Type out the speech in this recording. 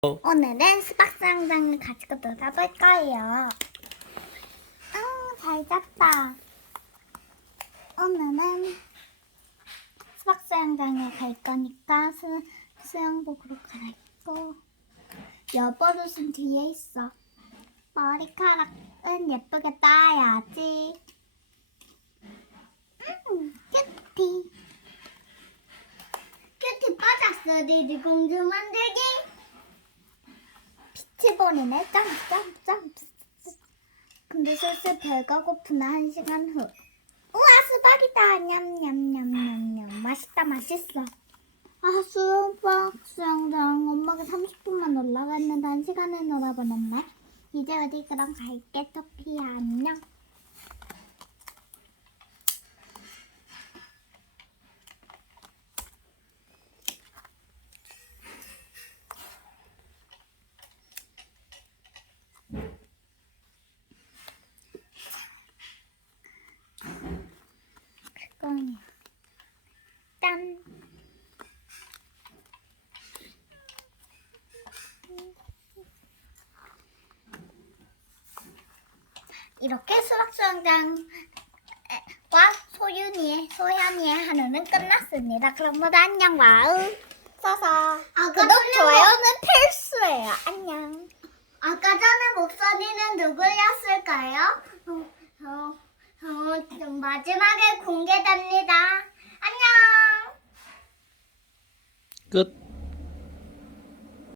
오늘은 수박 상장을 가지고 놀아볼 거예요. 아, 잘 잤다. 오늘은 수박 수영장에 갈 거니까 수, 수영복으로 갈아입고 여버릇은 뒤에 있어. 머리카락은 예쁘게 따야지. 음, 큐티. 큐티 빠졌어, 리리 공주 만들기. 점프, 점프. 근데 슬슬 배가 고프나 한 시간 후. 우와, 수박이다. 냠냠냠냠냠. 맛있다, 맛있어. 아, 수박 수영장 엄마가 30분만 올라갔는데 한 시간을 놀아버렸네. 이제 어디 그럼 갈게, 토피야. 안녕. 그거야. 짠. 이렇게 수박 수영장과 소윤이의 소현이의 하루는 끝났습니다. 그럼 모두 안녕 와우. 써서 구독 좋아요는 필수예요. 안녕. 아까 전에 목소리는 누구였을까요? 어, 어, 어, 좀 마지막에 공개됩니다. 안녕. 끝.